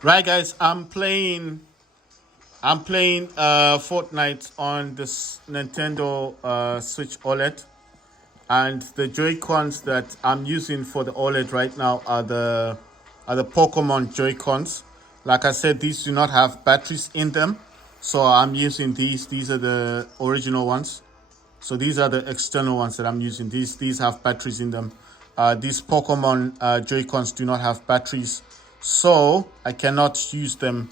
Right, guys, I'm playing Fortnite on this Nintendo Switch OLED, and the Joy-Cons that I'm using for the OLED right now are the Pokemon Joy-Cons. Like I said, these do not have batteries in them, so I'm using these. These are the original ones. So these are the external ones that I'm using. These have batteries in them. These Pokemon Joy-Cons do not have batteries, so I cannot use them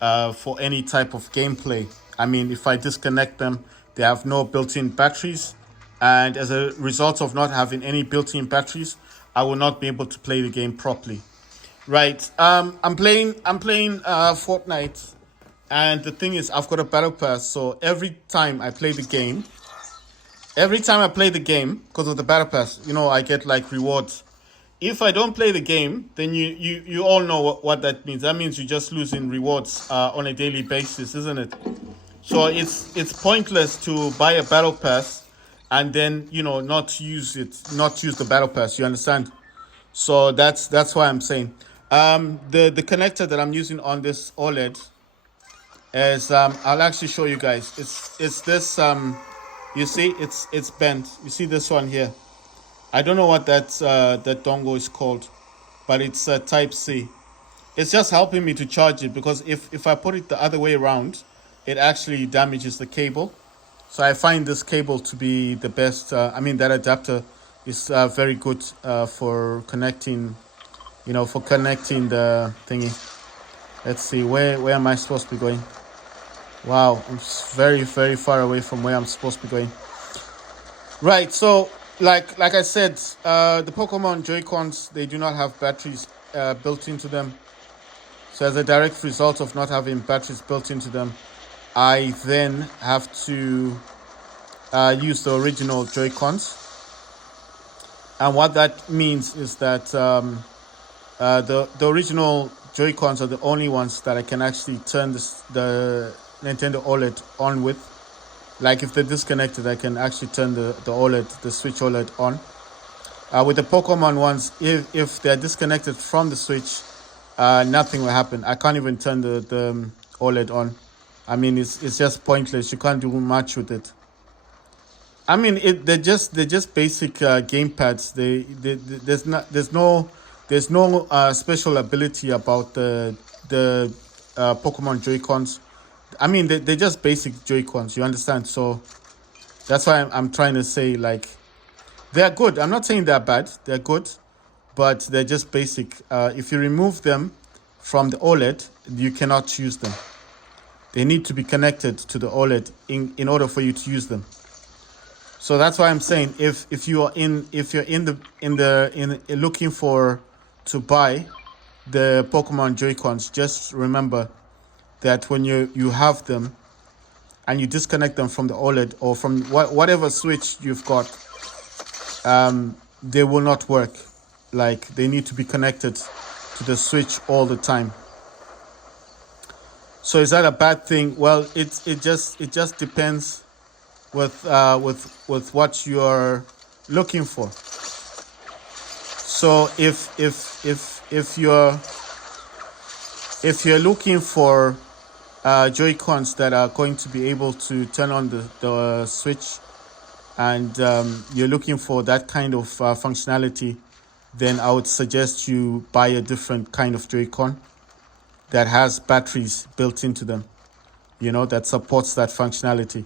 for any type of gameplay. I mean, if I disconnect them, they have no built-in batteries, and as a result of not having any built-in batteries, I will not be able to play the game properly. Right. I'm playing Fortnite, and the thing is, I've got a battle pass. So every time I play the game, because of the battle pass, I get like rewards. If I don't play the game, then you all know what that means. That means you're just losing rewards on a daily basis, isn't it? So it's pointless to buy a battle pass and then not use the battle pass. You understand? So that's why I'm saying the connector that I'm using on this OLED is I'll actually show you guys. It's this you see it's bent. You see this one here. I don't know what that dongle is called, but it's Type C. It's just helping me to charge it because if I put it the other way around, it actually damages the cable. So I find this cable to be the best. I mean that adapter is very good for connecting, for connecting the thingy. Let's see where am I supposed to be going? Wow, I'm very very far away from where I'm supposed to be going. Right. So, like I said, the Pokemon Joy Cons they do not have batteries built into them. So, as a direct result of not having batteries built into them, I then have to use the original Joy Cons. And what that means is that the original Joy Cons are the only ones that I can actually turn the Nintendo OLED on with. Like if they're disconnected, I can actually turn the OLED, the Switch OLED on. With the Pokemon ones, if they're disconnected from the Switch, nothing will happen. I can't even turn the OLED on. I mean, it's just pointless. You can't do much with it. I mean, they're just basic game pads. There's no special ability about the Pokemon Joy Cons. I mean, they're just basic Joy Cons. You understand? So that's why I'm trying to say like they're good. I'm not saying they're bad. They're good, but they're just basic. If you remove them from the OLED, you cannot use them. They need to be connected to the OLED in order for you to use them. So that's why I'm saying if you're in looking for to buy the Pokemon Joy Cons, just remember that when you have them and you disconnect them from the OLED or from whatever switch you've got, they will not work. Like they need to be connected to the switch all the time. So is that a bad thing? Well, it just depends with what you're looking for. So if you're looking for Joy Cons that are going to be able to turn on the switch, and you're looking for that kind of functionality, then I would suggest you buy a different kind of Joy Con that has batteries built into them, that supports that functionality.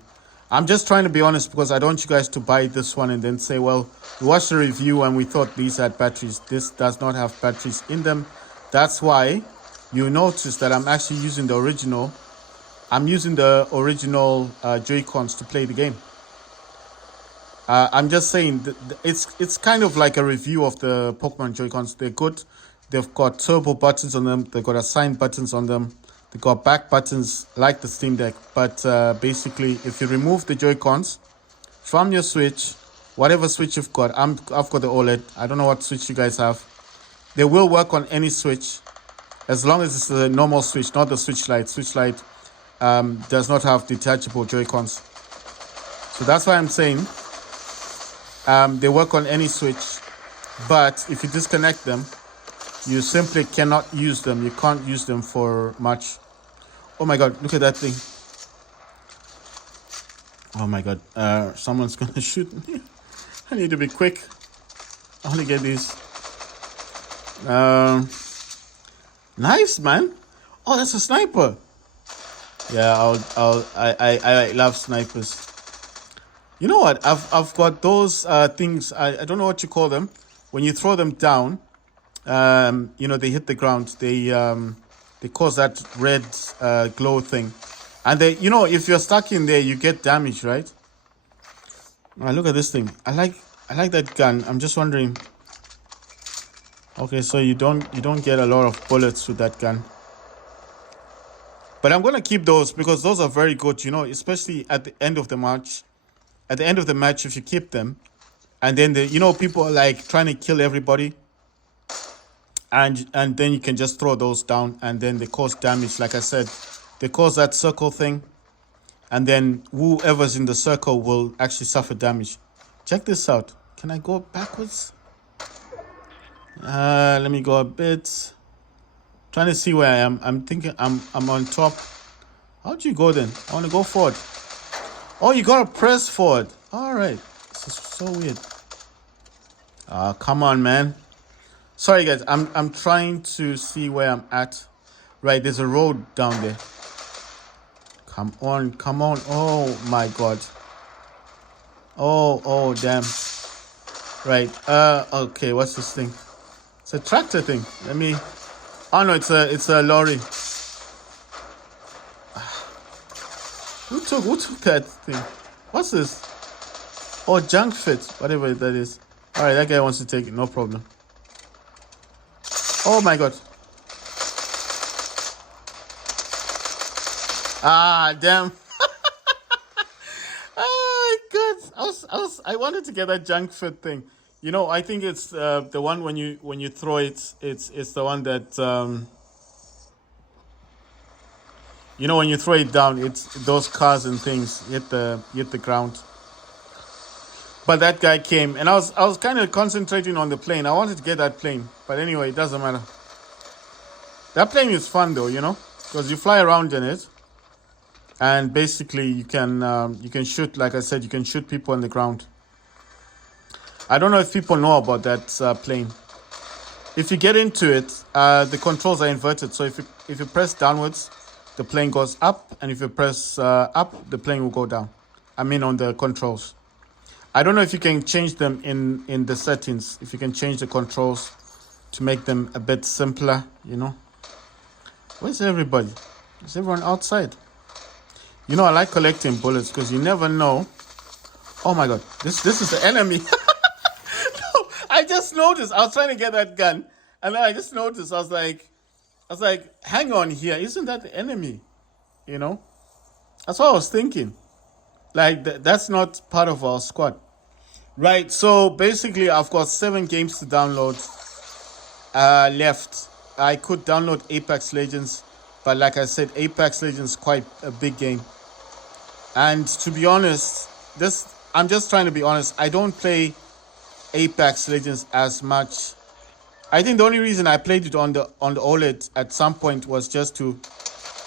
I'm just trying to be honest because I don't want you guys to buy this one and then say, well, we watched the review and we thought these had batteries. This does not have batteries in them. That's why you notice that I'm actually using the original. I'm using the original Joy-Cons to play the game. I'm just saying that it's kind of like a review of the Pokemon Joy-Cons. They're good. They've got turbo buttons on them. They've got assign buttons on them. They got back buttons like the Steam Deck, but basically, if you remove the Joy-Cons from your Switch, whatever Switch you've got, I've got the OLED. I don't know what Switch you guys have. They will work on any Switch as long as it's the normal Switch, not the Switch Lite. Switch Lite does not have detachable Joy-Cons. So that's why I'm saying they work on any Switch, but if you disconnect them, You simply cannot use them. You can't use them for much. Oh my god, look at that thing. Oh my god, someone's gonna shoot me. I need to be quick. I want to get these. Nice, man. Oh, that's a sniper. Yeah, I love snipers. You know what? I've got those things. I don't know what you call them. When you throw them down, you know, they hit the ground. They cause that red glow thing, and they, you know, if you're stuck in there, you get damage, right? Look at this thing. I like that gun. I'm just wondering. Okay, so you don't get a lot of bullets with that gun. But I'm gonna keep those because those are very good, you know, especially at the end of the match. At the end of the match, if you keep them, and then you know, people are like trying to kill everybody, and then you can just throw those down, and then they cause damage. Like I said, they cause that circle thing, and then whoever's in the circle will actually suffer damage. Check this out. Can I go backwards? Let me go a bit. Trying to see where I am. I'm thinking I'm on top. How'd you go then? I want to go forward. Oh, you gotta press forward. All right. This is so weird. Come on, man. Sorry, guys. I'm trying to see where I'm at. Right, there's a road down there. Come on, come on. Oh my god. Oh, damn. Right. Okay. What's this thing? It's a tractor thing. Let me. Oh no, it's a lorry. Who took that thing? What's this? Oh, junk fit, whatever that is. All right, that guy wants to take it. No problem. Oh my god. Ah, damn. Oh my god. I wanted to get that junk fit thing. You know, I think it's the one when you throw it. It's the one that you know, when you throw it down, it's those cars and things hit the ground. But that guy came, and I was kind of concentrating on the plane. I wanted to get that plane, but anyway, it doesn't matter. That plane is fun though, you know, because you fly around in it, and basically you can shoot. Like I said, you can shoot people on the ground. I don't know if people know about that plane. If you get into it, the controls are inverted. So if you press downwards, the plane goes up, and if you press up, the plane will go down. I mean, on the controls. I don't know if you can change them in the settings. If you can change the controls to make them a bit simpler, you know. Where's everybody? Is everyone outside? You know, I like collecting bullets because you never know. Oh my god, this is the enemy. No, I just noticed. I was trying to get that gun, and then I just noticed. I was like, hang on here, isn't that the enemy? You know, that's what I was thinking. Like that's not part of our squad, right? So basically, I've got 7 games to download left. I could download Apex Legends, but like I said, Apex Legends is quite a big game. And to be honest, I'm just trying to be honest. I don't play Apex Legends as much. I think the only reason I played it on the OLED at some point was just to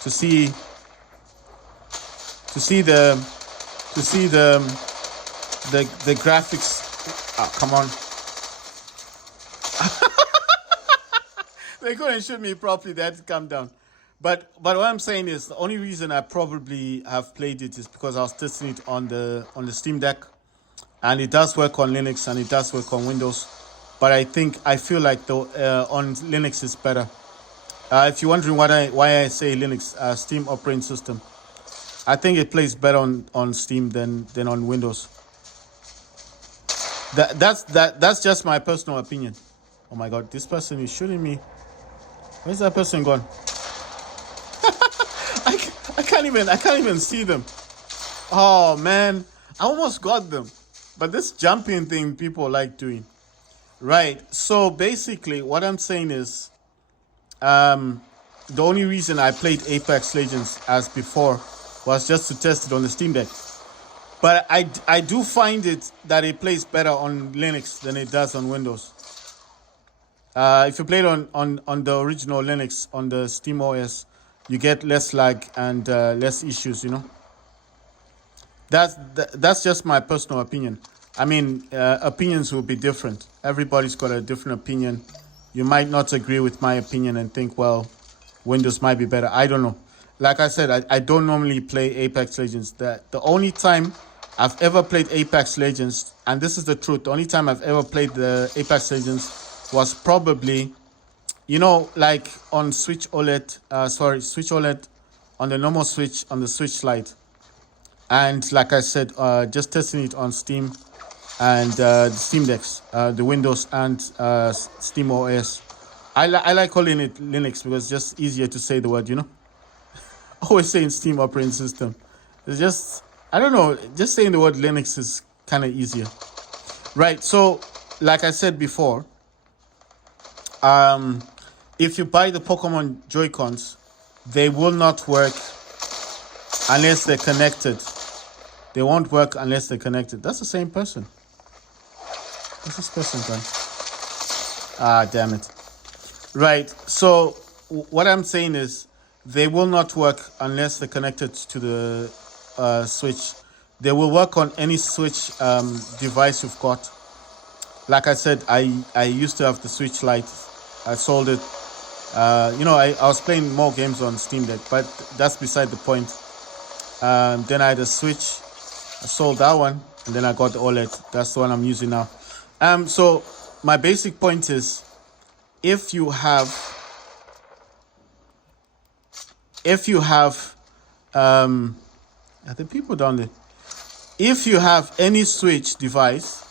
see the graphics. Oh, come on. They couldn't shoot me properly. They had to come down. But what I'm saying is the only reason I probably have played it is because I was testing it on the Steam Deck, and it does work on Linux and it does work on Windows. But I feel like the on Linux is better. If you're wondering why I say Linux, Steam operating system, I think it plays better on Steam than on Windows. That's just my personal opinion. Oh my god, this person is shooting me. Where's that person gone? I can't even see them. Oh man, I almost got them. But this jumping thing people like doing. Right. So basically what I'm saying is the only reason I played Apex Legends as before was just to test it on the Steam Deck. But I do find it that it plays better on Linux than it does on Windows. If you play it on the original Linux on the Steam OS, you get less lag and less issues. That's just my personal opinion. I mean, opinions will be different. Everybody's got a different opinion. You might not agree with my opinion and think, well, Windows might be better. I don't know. Like I said, I don't normally play Apex Legends. The only time I've ever played Apex Legends, and this is the truth, the only time I've ever played the Apex Legends was probably, like on Switch OLED, Switch OLED, on the normal Switch, on the Switch Lite. And like I said, just testing it on Steam and the Steam Decks, the Windows and Steam OS. I like calling it Linux because it's just easier to say the word, Always saying Steam operating system. It's just, I don't know, just saying the word Linux is kind of easier. Right, so like I said before, if you buy the Pokemon Joy-Cons, they will not work unless they're connected. They won't work unless they're connected. That's the same person. What's this person done? Ah, damn it. Right, so what I'm saying is they will not work unless they're connected to the Switch. They will work on any Switch device you've got. Like I said, I used to have the Switch Lite. I sold it. I was playing more games on Steam Deck, but that's beside the point. Then I had a Switch. I sold that one, and then I got the OLED. That's the one I'm using now. So my basic point is, if you have, are the people down there? If you have any Switch device,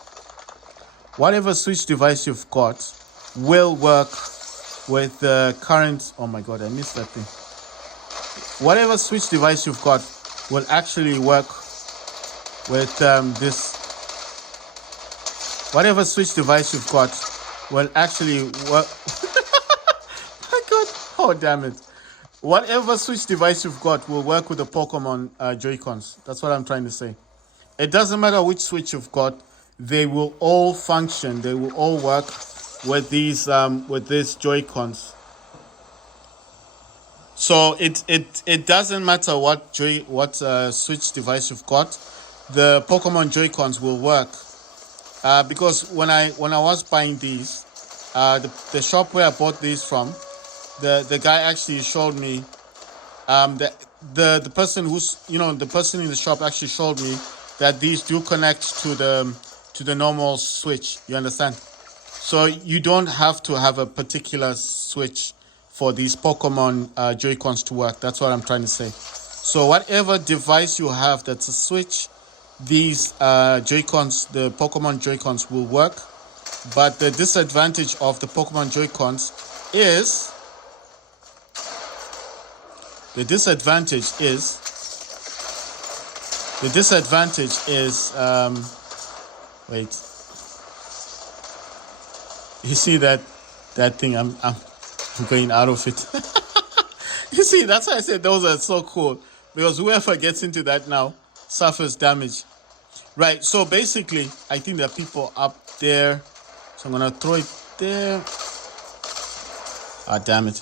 whatever Switch device you've got will work with the current. Oh my God, I missed that thing. Whatever Switch device you've got will actually work with this. Whatever Switch device you've got will actually work. My God, oh damn it. Whatever Switch device you've got will work with the Pokemon Joy-Cons. That's what I'm trying to say. It doesn't matter which Switch you've got. They will all function. They will all work with these Joy-Cons. So it doesn't matter what Switch device you've got. The Pokemon Joy-Cons will work. Because when I was buying these, the shop where I bought these from, the guy actually showed me, the person the person in the shop actually showed me that these do connect to the normal Switch. You understand? So you don't have to have a particular Switch for these Pokemon Joy-Cons to work. That's what I'm trying to say. So whatever device you have that's a Switch, these Joy-Cons, the Pokemon Joy-Cons will work. But the disadvantage of the Pokemon Joy-Cons is, wait. You see that thing? I'm going out of it. You see, that's why I said those are so cool, because whoever gets into that now suffers damage. Right, so basically, I think there are people up there. So I'm gonna throw it there. Ah, damn it.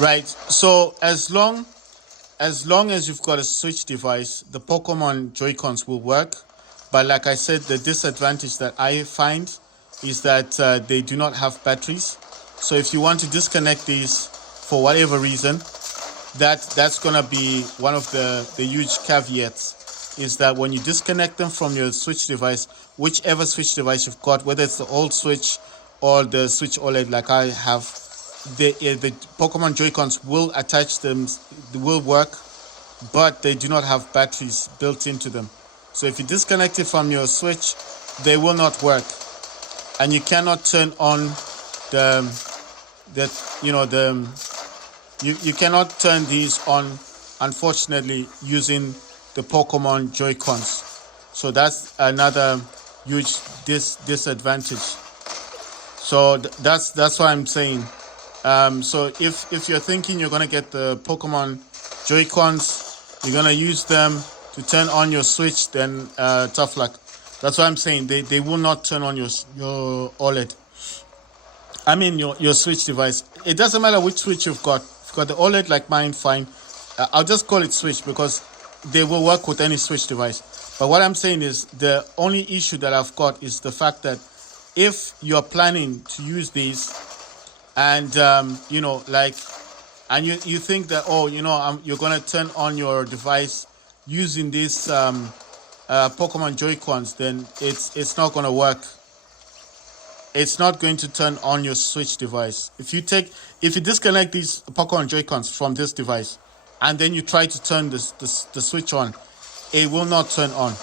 Right, so as long as you've got a Switch device, the Pokemon Joy-Cons will work. But like I said, the disadvantage that I find is that they do not have batteries. So if you want to disconnect these for whatever reason, that's gonna be one of the huge caveats, is that when you disconnect them from your Switch device, whichever Switch device you've got, whether it's the old Switch or the Switch OLED like I have, the Pokemon Joy-Cons will attach them, they will work, but they do not have batteries built into them. So if you disconnect it from your Switch, they will not work, and you cannot turn on you cannot turn these on, unfortunately, using the Pokemon Joy-Cons. So that's another huge disadvantage. So that's what I'm saying. So if you're thinking you're gonna get the Pokemon Joy-Cons, you're gonna use them to turn on your Switch, then tough luck. That's what I'm saying. They will not turn on your OLED. I mean your Switch device. It doesn't matter which Switch you've got. If you've got the OLED like mine, fine. I'll just call it Switch because they will work with any Switch device. But what I'm saying is the only issue that I've got is the fact that if you're planning to use these and like, and you think that, oh, you're gonna turn on your device using these Pokemon Joy-Cons, then it's not gonna work. It's not going to turn on your Switch device. If you disconnect these Pokemon Joy-Cons from this device, and then you try to turn the Switch on, it will not turn on.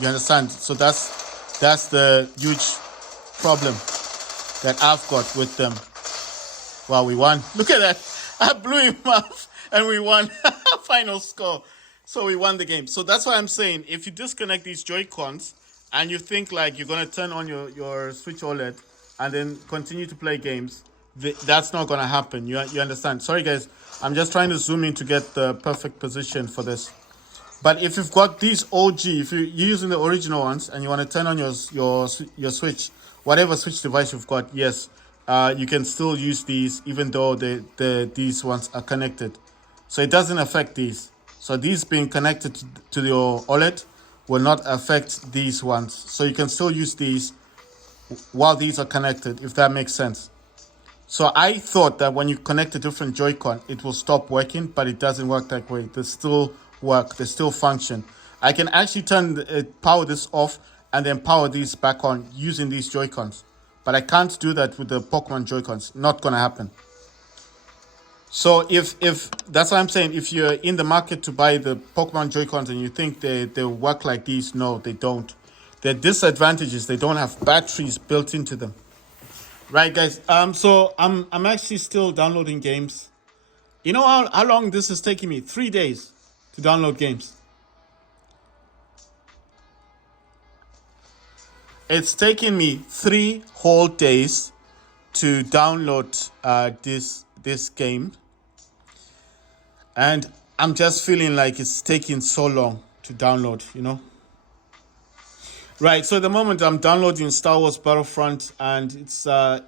You understand? So that's the huge problem that I've got with them. Well, we won. Look at that. I blew him off and we won. Final score. So we won the game. So that's why I'm saying, if you disconnect these Joy-Cons and you think like you're going to turn on your Switch OLED and then continue to play games, that's not going to happen. You understand? Sorry, guys. I'm just trying to zoom in to get the perfect position for this. But if you've got these OG, if you're using the original ones and you want to turn on your Switch, whatever Switch device you've got, yes, you can still use these even though these ones are connected. So it doesn't affect these. So these being connected to your OLED will not affect these ones. So you can still use these while these are connected, if that makes sense. So I thought that when you connect a different Joy-Con, it will stop working, but it doesn't work that way. They still work. They still function. I can actually power this off and then power these back on using these Joy-Cons. But I can't do that with the Pokemon Joy-Cons. Not going to happen. So if that's what I'm saying, if you're in the market to buy the Pokemon Joy-Cons and you think they work like these, no, they don't. Their disadvantage is they don't have batteries built into them. Right, guys. So I'm actually still downloading games. You know how long this is taking me? 3 days to download games. It's taking me 3 whole days to download this game, and I'm just feeling like it's taking so long to download. Right, so at the moment I'm downloading Star Wars Battlefront, and it's on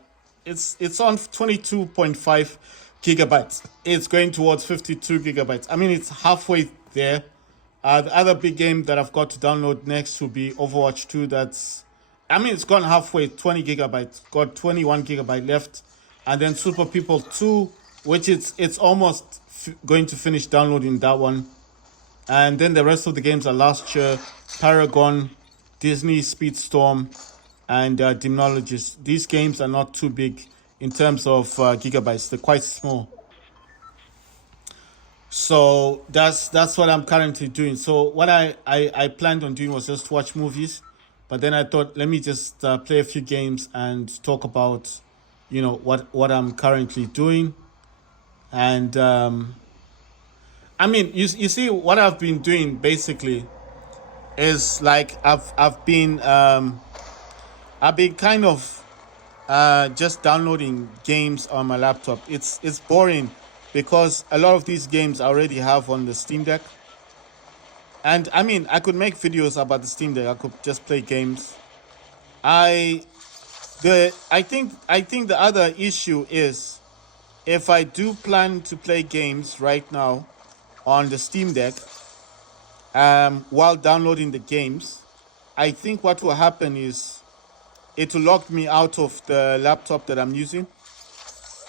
22.5 gigabytes. It's going towards 52 gigabytes. I mean, it's halfway there. The other big game that I've got to download next will be Overwatch 2. It's gone halfway, 20 gigabytes. Got 21 gigabyte left. And then Super People 2, which it's almost going to finish downloading that one. And then the rest of the games are Last Year, Paragon, Disney Speedstorm, and Demonologist. These games are not too big in terms of gigabytes. They're quite small. So that's what I'm currently doing. So what I planned on doing was just watch movies. But then I thought, let me just play a few games and talk about, what I'm currently doing. And you see, what I've been doing basically is like I've been kind of just downloading games on my laptop. It's boring because a lot of these games I already have on the Steam Deck. And I could make videos about the Steam Deck. I could just play games. I think the other issue is, if I do plan to play games right now on the Steam Deck, while downloading the games, I think what will happen is it will lock me out of the laptop that I'm using,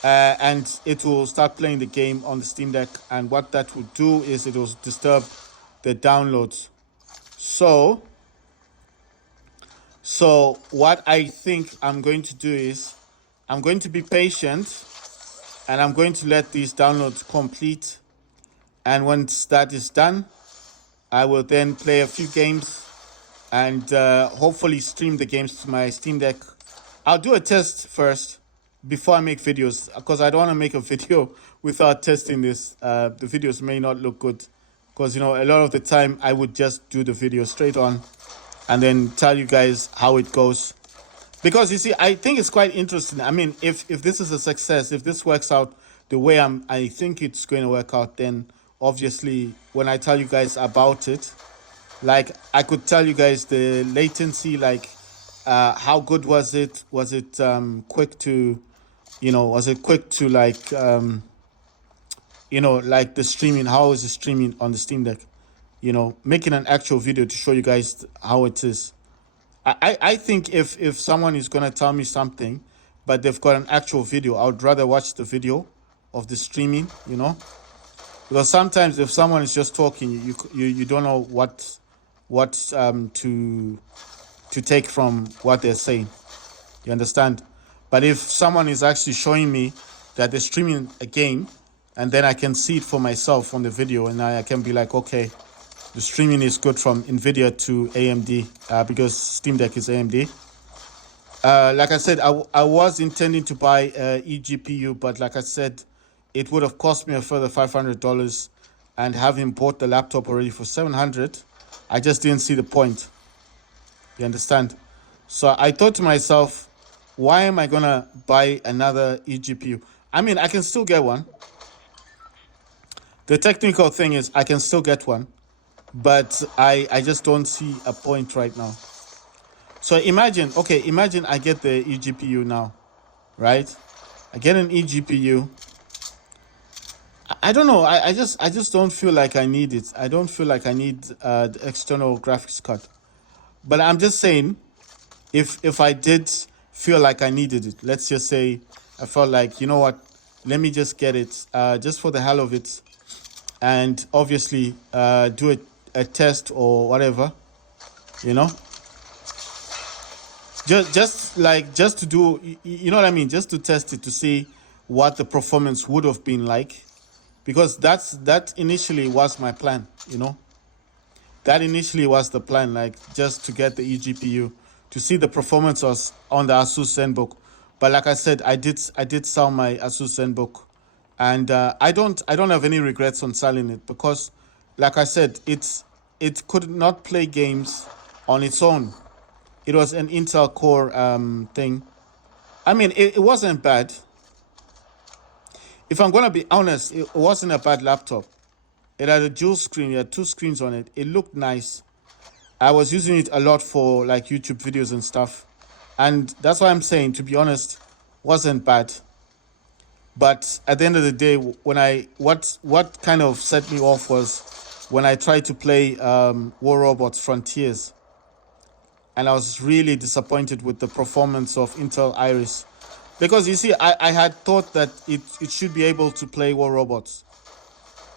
and it will start playing the game on the Steam Deck. And what that will do is it will disturb the downloads. So what I think I'm going to do is I'm going to be patient, and I'm going to let these downloads complete. And once that is done, I will then play a few games and hopefully stream the games to my Steam Deck. I'll do a test first before I make videos, because I don't want to make a video without testing this. The videos may not look good, because a lot of the time I would just do the video straight on and then tell you guys how it goes. Because you see, I think it's quite interesting. If this is a success, if this works out the way I think it's going to work out, then obviously when I tell you guys about it, like I could tell you guys the latency, like how good was it? Was it quick to Was it quick to like like the streaming? How is the streaming on the Steam Deck? Making an actual video to show you guys how it is. I think if someone is gonna tell me something, but they've got an actual video, I would rather watch the video of the streaming. Because sometimes if someone is just talking, you don't know what to take from what they're saying. You understand? But if someone is actually showing me that they're streaming a game, and then I can see it for myself from the video, and I can be like, okay, the streaming is good from NVIDIA to AMD, because Steam Deck is AMD. Like I said, I was intending to buy eGPU, but like I said, it would have cost me a further $500, and having bought the laptop already for $700, I just didn't see the point. You understand? So I thought to myself, why am I gonna buy another eGPU? I mean, I can still get one. The technical thing is I can still get one, but I just don't see a point right now. So imagine I get the eGPU now, right? I get an eGPU. I don't know. I just don't feel like I need it. I don't feel like I need the external graphics card. But I'm just saying, if I did feel like I needed it, let's just say I felt like, you know what, let me just get it just for the hell of it, and obviously do a test or whatever, just to do, you know what I mean, just to test it to see what the performance would have been like, because that initially was my plan. That initially was the plan, like just to get the eGPU to see the performance was on the Asus ZenBook. But like I said, I did sell my Asus ZenBook, and I don't have any regrets on selling it, because like I said, it could not play games on its own. It was an Intel Core thing. I mean, it wasn't bad. If I'm gonna be honest, it wasn't a bad laptop. It had a dual screen. It had two screens on it. It looked nice. I was using it a lot for like YouTube videos and stuff, and that's why I'm saying, to be honest, wasn't bad. But at the end of the day, what kind of set me off was when I tried to play War Robots Frontiers, and I was really disappointed with the performance of Intel Iris, because you see, I had thought that it should be able to play War Robots,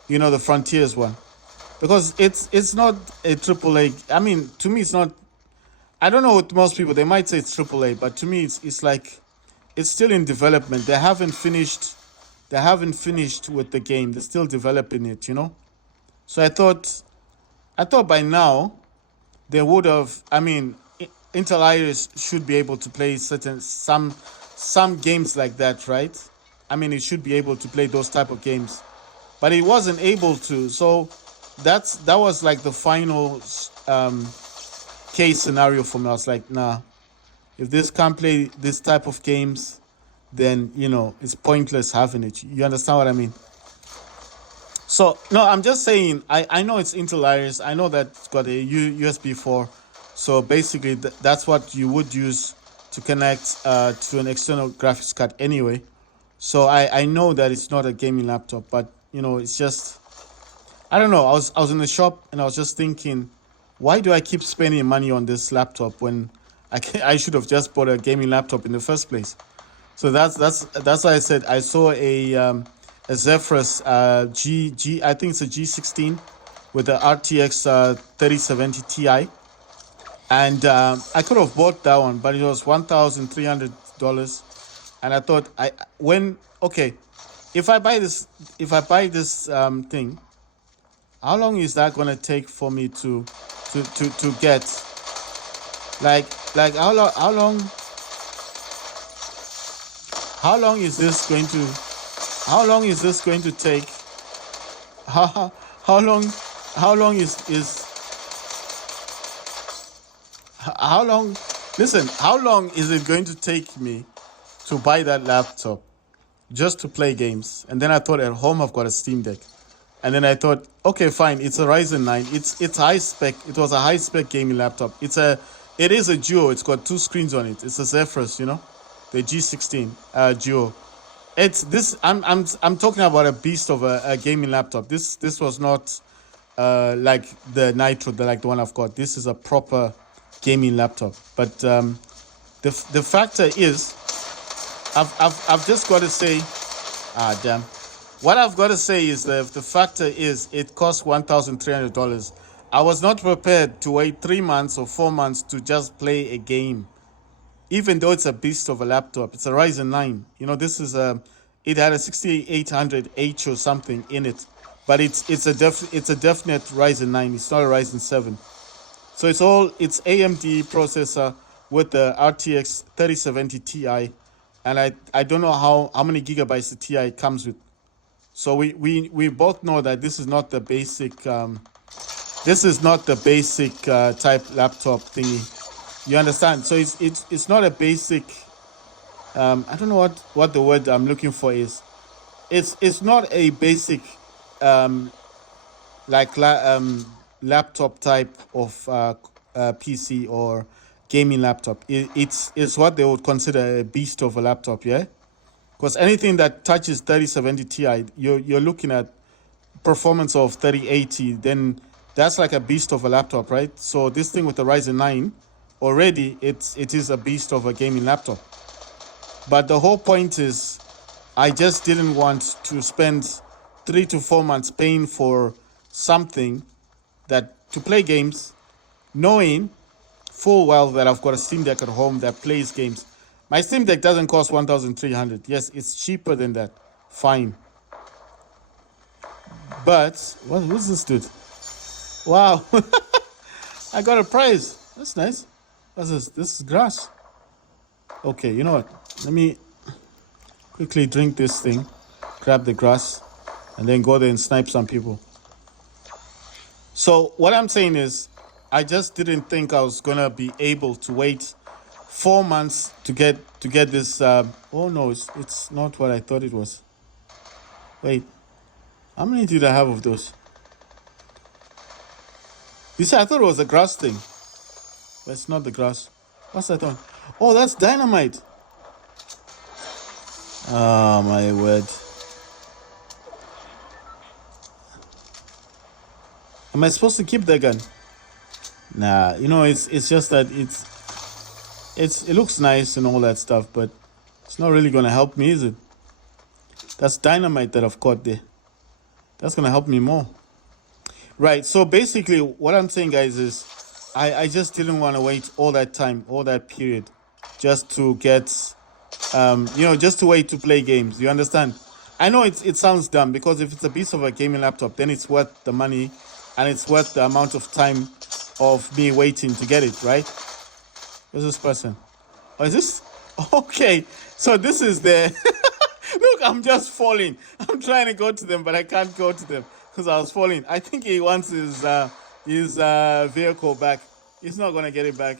the Frontiers one, because it's not a AAA. I mean, to me, it's not. I don't know, with most people, they might say it's AAA, but to me, it's like it's still in development. They haven't finished with the game. They're still developing it, So I thought by now they would have. I mean, Intel Iris should be able to play some games like that, right? I mean, it should be able to play those type of games, but it wasn't able to. So that was like the final case scenario for me. I was like, nah, if this can't play this type of games, then it's pointless having it. You understand what I mean? So no, I'm just saying, I know it's Intel Iris. I know that it's got a USB 4. So basically that's what you would use to connect to an external graphics card anyway. So I know that it's not a gaming laptop, but it's just, I don't know. I was in the shop and I was just thinking, why do I keep spending money on this laptop when I should have just bought a gaming laptop in the first place? So that's why I said I saw a Zephyrus G I think it's a G16 with the RTX 3070 Ti, and I could have bought that one, but it was $1,300, and I thought if I buy this thing, how long is that gonna take for me to get? Like how long is this going to take? How long is it going to take me to buy that laptop just to play games? And then I thought, at home I've got a Steam Deck. And then I thought, okay, fine, it's a Ryzen 9. It's high spec. It was a high spec gaming laptop. It is a Duo. It's got two screens on it. It's a Zephyrus, the G16 Duo. It's this. I'm talking about a beast of a gaming laptop. This was not like the Nitro, like the one I've got. This is a proper gaming laptop. But the factor is, I've just got to say, damn. What I've got to say is that the factor is it costs $1,300. I was not prepared to wait 3 months or 4 months to just play a game, even though it's a beast of a laptop. It's a Ryzen 9. You know, this is it had a 6800H or something in it, but it's a definite Ryzen 9. It's not a Ryzen 7. So it's AMD processor with the RTX 3070 Ti, and I don't know how many gigabytes the Ti comes with. So we both know that this is not the basic type laptop thingy. You understand? So it's not a basic. I don't know what the word I'm looking for is. It's not a basic like laptop type of PC or gaming laptop. It's what they would consider a beast of a laptop, yeah. Because anything that touches 3070 Ti, you're looking at performance of 3080. Then that's like a beast of a laptop, right? So this thing with the Ryzen 9, already it is a beast of a gaming laptop. But the whole point is, I just didn't want to spend 3 to 4 months paying for something that to play games, knowing full well that I've got a Steam Deck at home that plays games. My Steam Deck doesn't cost 1,300. Yes, it's cheaper than that. Fine. But what's this dude? Wow. I got a prize. That's nice. What's this? This is grass. Okay, you know what? Let me quickly drink this thing, grab the grass, and then go there and snipe some people. So what I'm saying is, I just didn't think I was gonna be able to wait 4 months to get this. Oh no, it's not what I thought it was. Wait, how many did I have of those? You see, I thought it was a grass thing, but it's not the grass. What's that one? Oh, that's dynamite. Oh my word. Am I supposed to keep the gun? Nah, you know, it's just that it looks nice and all that stuff, but it's not really gonna help me, is it? That's dynamite that I've caught there. That's gonna help me more. Right, so basically what I'm saying, guys, is I just didn't want to wait all that time, all that period, just to get just to wait to play games. You understand? I know it sounds dumb, because if it's a piece of a gaming laptop, then it's worth the money and it's worth the amount of time of me waiting to get it, right? Who's this person? Oh, is this? Okay, so this is the... Look, I'm just falling. I'm trying to go to them, but I can't go to them because I was falling. I think he wants his vehicle back. He's not gonna get it back.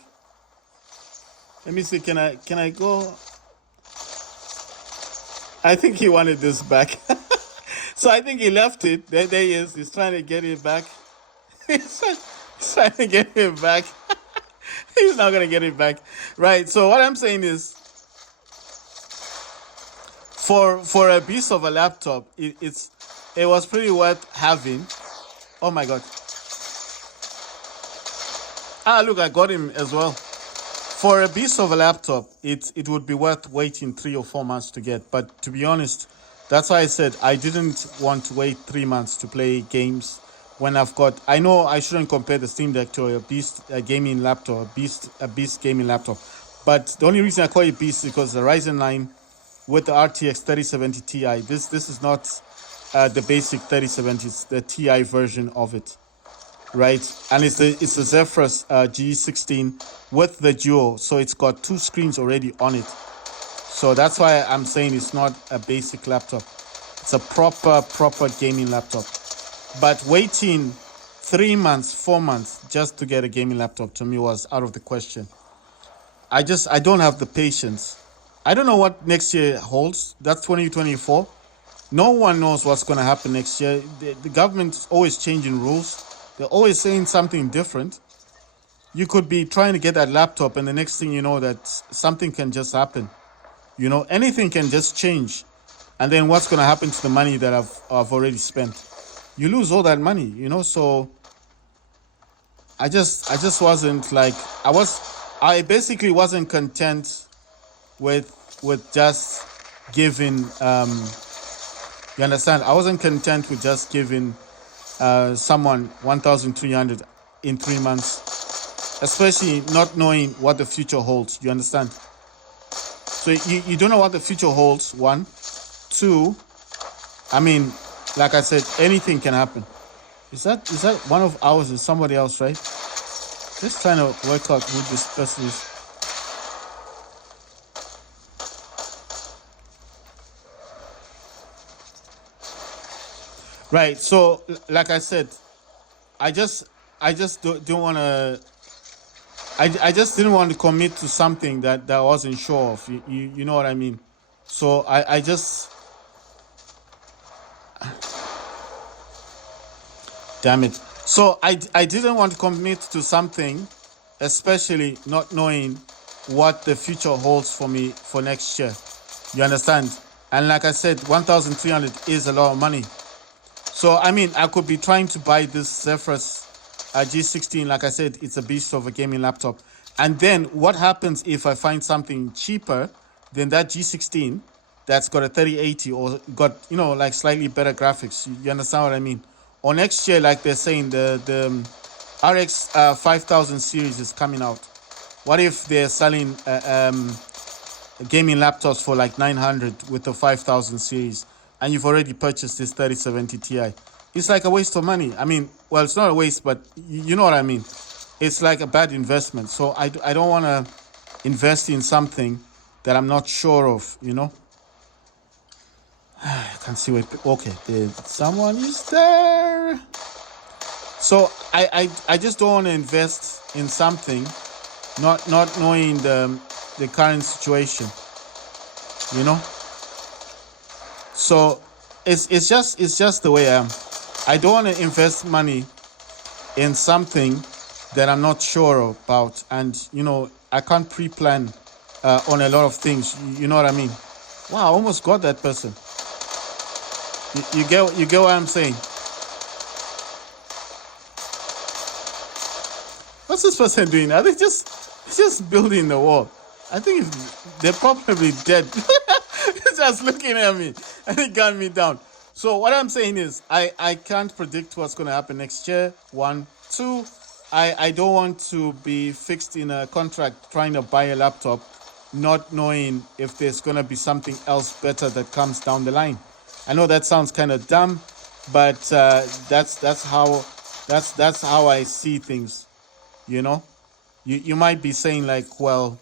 Let me see. Can I go? I think he wanted this back. So I think he left it. There he is. He's trying to get it back. He's trying to get it back. He's not gonna get it back. Right. So what I'm saying is, for a piece of a laptop, it was pretty worth having. Oh my god. Look, I got him as well. For a piece of a laptop, it would be worth waiting 3 or 4 months to get. But to be honest, that's why I said I didn't want to wait 3 months to play games when I've got... I know I shouldn't compare the Steam Deck to a gaming laptop, a beast gaming laptop. But the only reason I call it beast is because the Ryzen 9 with the RTX 3070 Ti, this is not the basic 3070, it's the Ti version of it. Right, and it's the Zephyrus G16 with the Duo, so it's got 2 screens already on it. So that's why I'm saying it's not a basic laptop. It's a proper gaming laptop. But waiting 3 months, 4 months just to get a gaming laptop to me was out of the question. I don't have the patience. I don't know what next year holds. That's 2024. No one knows what's going to happen next year. The government's always changing rules. They're always saying something different. You could be trying to get that laptop, and the next thing you know, that something can just happen. You know, anything can just change. and then what's going to happen to the money that I've already spent? You lose all that money, you know. So I just wasn't like, I basically wasn't content with just giving. You understand? I wasn't content with just giving someone 1,300 in 3 months, especially not knowing what the future holds. You understand? So you don't know what the future holds. One, two. I mean, like I said, anything can happen. Is that one of ours? Is somebody else, right? Just trying to work out who this person is. Right. So, like I said, I just don't want to. I just didn't want to commit to something that I wasn't sure of. You know what I mean? So I just, damn it. So I didn't want to commit to something, especially not knowing what the future holds for me for next year. You understand? And like I said, 1,300 is a lot of money. So I mean, I could be trying to buy this Zephyrus G16. Like I said, it's a beast of a gaming laptop. And then what happens if I find something cheaper than that G16 that's got a 3080 or got, like slightly better graphics? You understand what I mean? Or next year, like they're saying, the RX 5000 series is coming out. What if they're selling gaming laptops for like 900 with the 5000 series, and you've already purchased this 3070 Ti? It's like a waste of money. I mean, well, it's not a waste, but you know what I mean. It's like a bad investment. So I don't want to invest in something that I'm not sure of, I can't see what. Okay, someone is there. So I just don't want to invest in something, not knowing the current situation, you know. So it's just the way I am. I don't want to invest money in something that I'm not sure about, and I can't pre-plan on a lot of things. You know what I mean? Wow, I almost got that person. You get what I'm saying? What's this person doing? Are they just building the wall? I think they're probably dead. Just looking at me, and it got me down. So what I'm saying is, I can't predict what's going to happen next year. One, two, I don't want to be fixed in a contract trying to buy a laptop, not knowing if there's going to be something else better that comes down the line. I know that sounds kind of dumb, but that's how I see things. You might be saying like, well,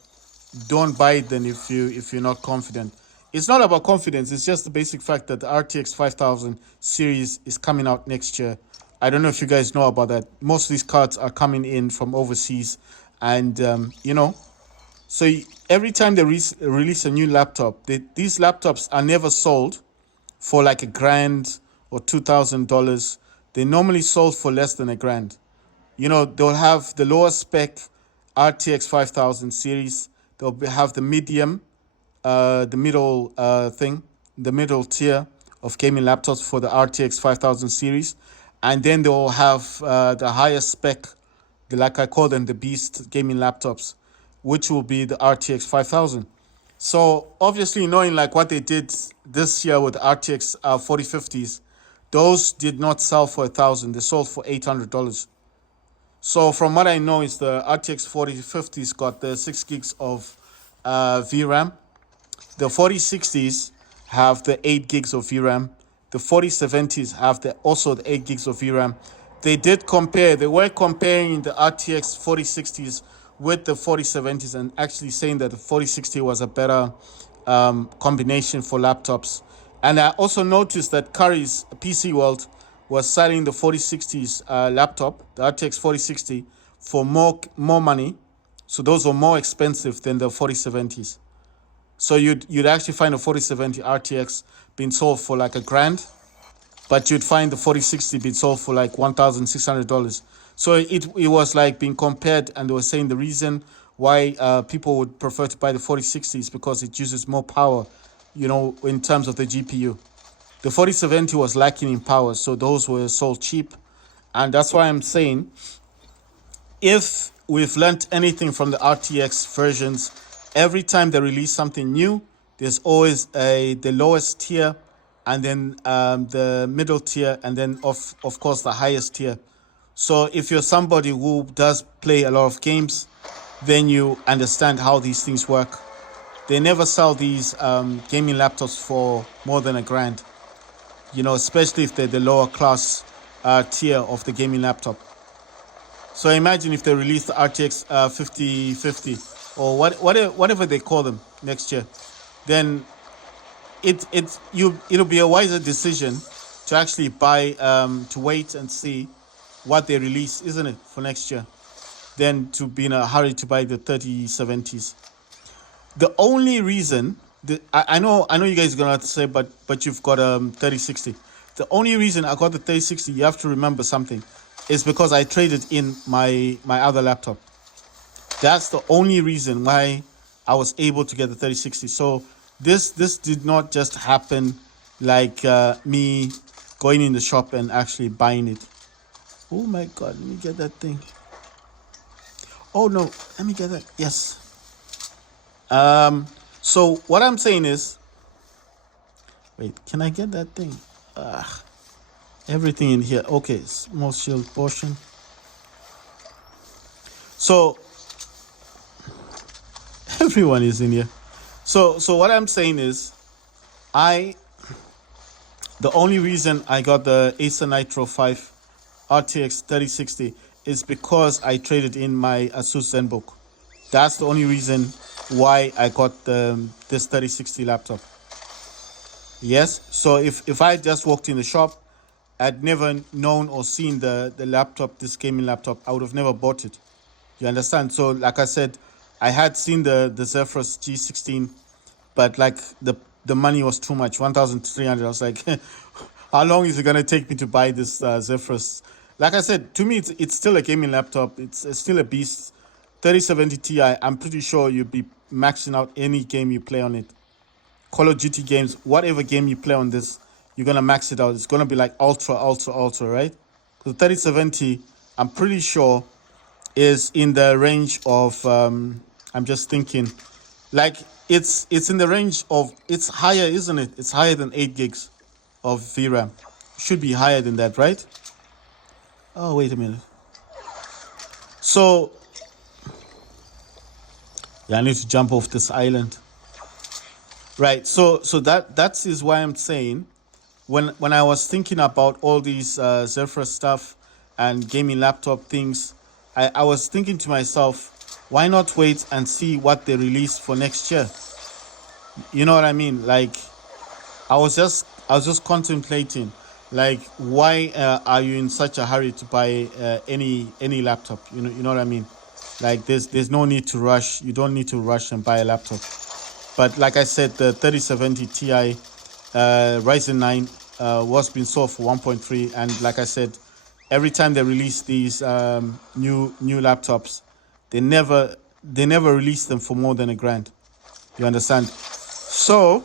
don't buy it then if you're not confident. It's not about confidence. It's just the basic fact that the RTX 5000 series is coming out next year. I don't know if you guys know about that. Most of these cards are coming in from overseas, and so every time they release a new laptop, these laptops are never sold for like $1,000 or $2,000. They normally sold for less than $1,000. They'll have the lower spec RTX 5000 series. They'll have the medium, the middle tier of gaming laptops for the RTX 5000 series. And then they'll have the higher spec, like I call them, the beast gaming laptops, which will be the RTX 5000. So obviously, knowing like what they did this year with RTX 4050s, those did not sell for $1,000. They sold for $800. So from what I know, is the RTX 4050s got the 6 gigs of VRAM. The 4060s have the 8 gigs of VRAM. The 4070s have also the 8 gigs of VRAM. They were comparing the RTX 4060s with the 4070s and actually saying that the 4060 was a better combination for laptops. And I also noticed that Curry's PC World was selling the 4060s laptop, the RTX 4060, for more money. So those were more expensive than the 4070s. So you'd actually find a 4070 RTX being sold for like $1,000, but you'd find the 4060 being sold for like $1,600. So it was like being compared, and they were saying the reason why people would prefer to buy the 4060 is because it uses more power in terms of the GPU. The 4070 was lacking in power, so those were sold cheap. And that's why I'm saying, if we've learned anything from the RTX versions, every time they release something new, there's always the lowest tier, and then the middle tier, and then of course the highest tier. So if you're somebody who does play a lot of games, then you understand how these things work. They never sell these gaming laptops for more than $1,000, especially if they're the lower class tier of the gaming laptop. So imagine if they release the RTX 5050 or whatever they call them next year, then it'll be a wiser decision to actually buy, to wait and see what they release, isn't it, for next year, than to be in a hurry to buy the 3070s. The only reason I know you guys are gonna have to say, but you've got 3060. The only reason I got the 3060, you have to remember something, is because I traded in my other laptop. That's the only reason why I was able to get the 3060. So this did not just happen like me going in the shop and actually buying it. Oh my god, let me get that thing. Oh no, let me get that. Yes. So what I'm saying is, wait, can I get that thing? Everything in here. Okay, small shield portion. So everyone is in here. So what I'm saying is, the only reason I got the Acer Nitro 5 RTX 3060 is because I traded in my Asus ZenBook. That's the only reason why I got this 3060 laptop. Yes, so if I just walked in the shop, I'd never known or seen the laptop, this gaming laptop, I would have never bought it. You understand? So like I said, I had seen the Zephyrus G16, but like the money was too much, 1,300. I was like, how long is it gonna take me to buy this Zephyrus? Like I said, to me, it's still a gaming laptop. It's still a beast. 3070 Ti, I'm pretty sure you'll be maxing out any game you play on it. Call of Duty games, whatever game you play on this, you're gonna max it out. It's gonna be like ultra, right? The 3070, I'm pretty sure, is in the range of I'm just thinking, like it's in the range of, it's higher, isn't it? It's higher than 8 gigs of VRAM. Should be higher than that, right? Oh, wait a minute. So yeah, I need to jump off this island. Right. So that is why I'm saying, when I was thinking about all these Zephyrus stuff and gaming laptop things, I was thinking to myself, why not wait and see what they release for next year? You know what I mean? Like, I was just contemplating, like, why are you in such a hurry to buy any laptop? You know what I mean? Like, there's no need to rush. You don't need to rush and buy a laptop. But like I said, the 3070 Ti Ryzen 9 was being sold for 1.3, and like I said, every time they release these new laptops, they never release them for more than $1,000. You understand? So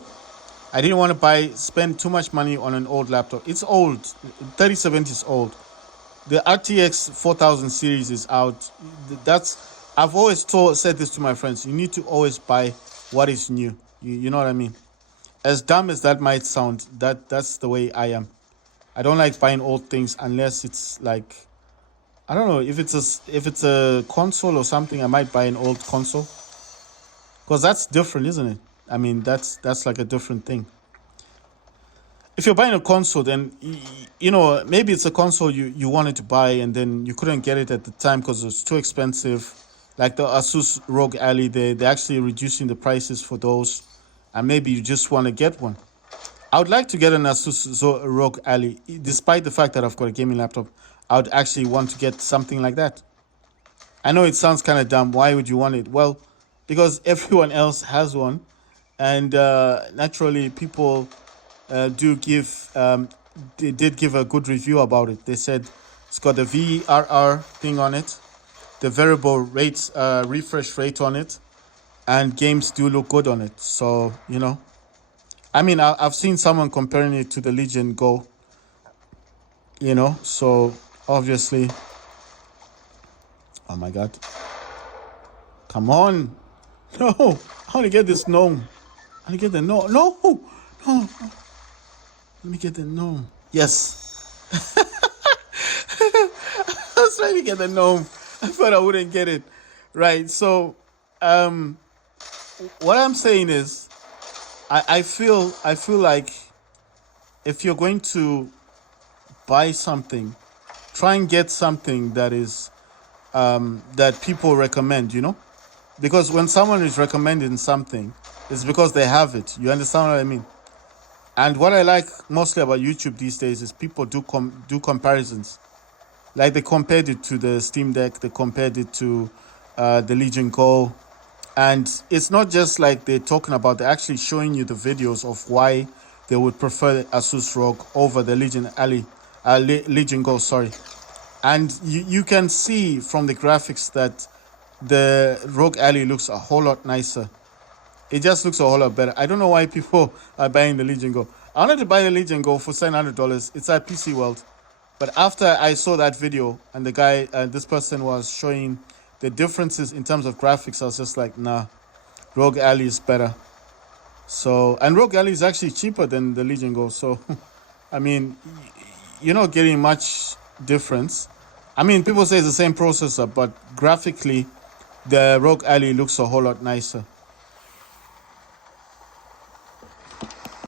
I didn't want to spend too much money on an old laptop. It's old. 3070 is old. The RTX 4000 series is out. I've always said this to my friends. You need to always buy what is new. You know what I mean? As dumb as that might sound, that's the way I am. I don't like buying old things unless it's like, I don't know, if it's a console or something, I might buy an old console, because that's different, isn't it? I mean, that's like a different thing. If you're buying a console, then maybe it's a console you wanted to buy and then you couldn't get it at the time because it was too expensive. Like the Asus ROG Ally, they're actually reducing the prices for those, and maybe you just want to get one. I would like to get an Asus ROG Ally, despite the fact that I've got a gaming laptop. I would actually want to get something like that. I know it sounds kind of dumb. Why would you want it? Well, because everyone else has one, and naturally people did give a good review about it. They said it's got the VRR thing on it, the variable rates refresh rate on it, and games do look good on it. So I mean, I've seen someone comparing it to the Legion Go, so obviously, oh my God. Come on. No, I want to get this gnome. I want to get the gnome. No, no. Let me get the gnome. Yes. I was trying to get the gnome. I thought I wouldn't get it. Right. So, what I'm saying is, I feel like if you're going to buy something, try and get something that is that people recommend. Because when someone is recommending something, it's because they have it. You understand what I mean? And what I like mostly about YouTube these days is people do comparisons. Like they compared it to the Steam Deck, they compared it to the Legion Go. And it's not just like they're talking about, they're actually showing you the videos of why they would prefer Asus ROG over the Legion Go, sorry. And you can see from the graphics that the ROG Ally looks a whole lot nicer. It just looks a whole lot better. I don't know why people are buying the Legion Go. I wanted to buy the Legion Go for $700. It's at PC World. But after I saw that video and the guy, this person was showing the differences in terms of graphics, I was just like, nah, ROG Ally is better. So, and ROG Ally is actually cheaper than the Legion Go. So, I mean, you're not getting much difference. I mean, people say it's the same processor, but graphically, the ROG Ally looks a whole lot nicer.